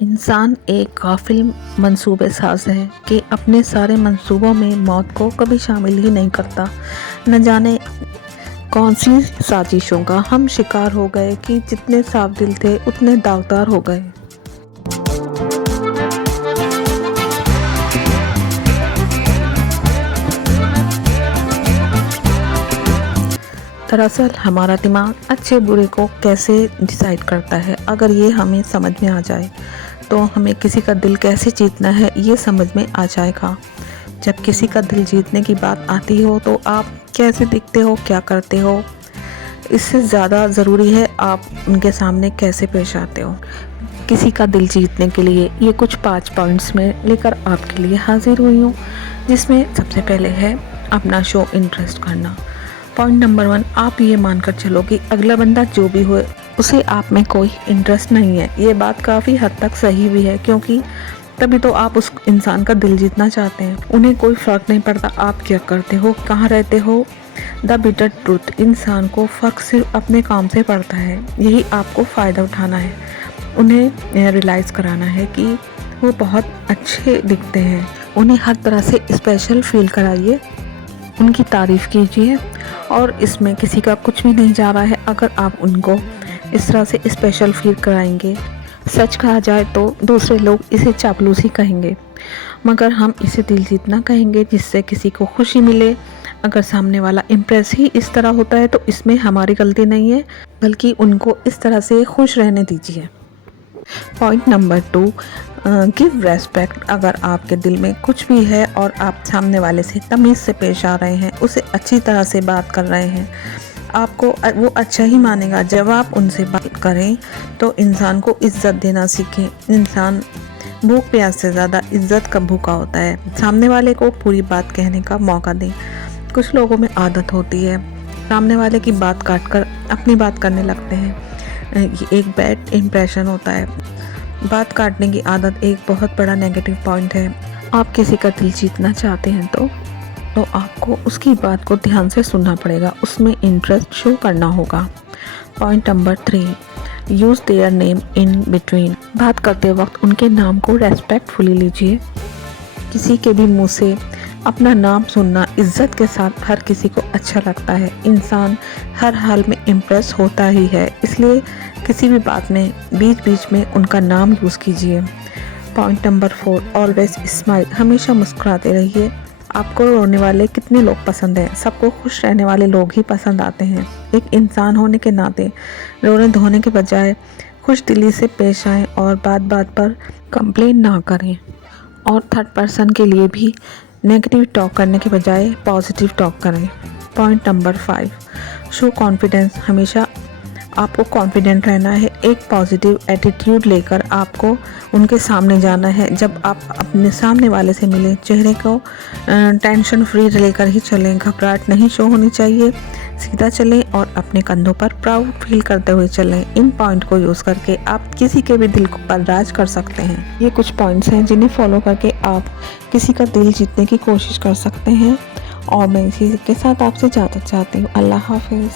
इंसान एक गाफिल मंसूबे साज है कि अपने सारे मंसूबों में मौत को कभी शामिल ही नहीं करता। न जाने कौन सी साजिशों का हम शिकार हो गए कि जितने साफ दिल थे उतने दागदार हो गए। दरअसल हमारा दिमाग अच्छे बुरे को कैसे डिसाइड करता है, अगर ये हमें समझ में आ जाए तो हमें किसी का दिल कैसे जीतना है ये समझ में आ जाएगा। जब किसी का दिल जीतने की बात आती हो तो आप कैसे दिखते हो, क्या करते हो, इससे ज़्यादा ज़रूरी है आप उनके सामने कैसे पेश आते हो। किसी का दिल जीतने के लिए ये कुछ 5 पॉइंट्स में लेकर आपके लिए हाजिर हुई हूँ, जिसमें सबसे पहले है अपना शो इंटरेस्ट करना। पॉइंट नंबर 1, आप ये मानकर चलो कि अगला बंदा जो भी हो उसे आप में कोई इंटरेस्ट नहीं है। ये बात काफ़ी हद तक सही भी है, क्योंकि तभी तो आप उस इंसान का दिल जीतना चाहते हैं। उन्हें कोई फ़र्क नहीं पड़ता आप क्या करते हो, कहाँ रहते हो। द बिटर ट्रूथ, इंसान को फ़र्क सिर्फ अपने काम से पड़ता है। यही आपको फ़ायदा उठाना है, उन्हें रियलाइज़ कराना है कि वो बहुत अच्छे दिखते हैं। उन्हें हर तरह से स्पेशल फील कराइए, उनकी तारीफ़ कीजिए, और इसमें किसी का कुछ भी नहीं जा रहा है अगर आप उनको इस तरह से स्पेशल फील कराएंगे। सच कहा जाए तो दूसरे लोग इसे चापलूसी कहेंगे, मगर हम इसे दिल जीतना कहेंगे जिससे किसी को खुशी मिले। अगर सामने वाला इम्प्रेस ही इस तरह होता है तो इसमें हमारी गलती नहीं है, बल्कि उनको इस तरह से खुश रहने दीजिए। Point number 2, give respect. अगर आपके दिल में कुछ भी है और आप सामने वाले से तमीज़ से पेश आ रहे हैं, उसे अच्छी तरह से बात कर रहे हैं, आपको वो अच्छा ही मानेगा। जब आप उनसे बात करें तो इंसान को इज़्ज़त देना सीखें। इंसान भूख प्यास से ज़्यादा इज़्ज़त का भूखा होता है। सामने वाले को पूरी बात कहने का मौका दें। कुछ लोगों में आदत होती है सामने वाले की बात काट कर अपनी बात करने लगते हैं। ये एक बैड इम्प्रेशन होता है। बात काटने की आदत एक बहुत बड़ा नेगेटिव पॉइंट है। आप किसी का दिल जीतना चाहते हैं तो आपको उसकी बात को ध्यान से सुनना पड़ेगा, उसमें इंटरेस्ट शो करना होगा। Point number 3, use their name in between. बात करते वक्त उनके नाम को रेस्पेक्टफुली लीजिए। किसी के भी मुंह से अपना नाम सुनना इज़्ज़त के साथ हर किसी को अच्छा लगता है। इंसान हर हाल में इम्प्रेस होता ही है, इसलिए किसी भी बात में बीच बीच में उनका नाम यूज़ कीजिए। Point number 4, always smile. हमेशा मुस्कुराते रहिए। आपको रोने वाले कितने लोग पसंद हैं? सबको खुश रहने वाले लोग ही पसंद आते हैं। एक इंसान होने के नाते रोने धोने के बजाय खुश दिली से पेश आएँ और बात बात पर कंप्लेन ना करें। और थर्ड पर्सन के लिए भी नेगेटिव टॉक करने के बजाय पॉजिटिव टॉक करें। Point number 5, show confidence. हमेशा आपको कॉन्फिडेंट रहना है। एक पॉजिटिव एटीट्यूड लेकर आपको उनके सामने जाना है। जब आप अपने सामने वाले से मिलें, चेहरे को टेंशन फ्री लेकर ही चलें। घबराहट नहीं शो होनी चाहिए। सीधा चलें और अपने कंधों पर प्राउड फील करते हुए चलें। इन पॉइंट को यूज़ करके आप किसी के भी दिल पर राज कर सकते हैं। ये कुछ पॉइंट्स हैं जिन्हें फॉलो करके आप किसी का दिल जीतने की कोशिश कर सकते हैं। और मैं इसी के साथ आपसे इजाज़त चाहती हूँ। अल्लाह हाफिज़।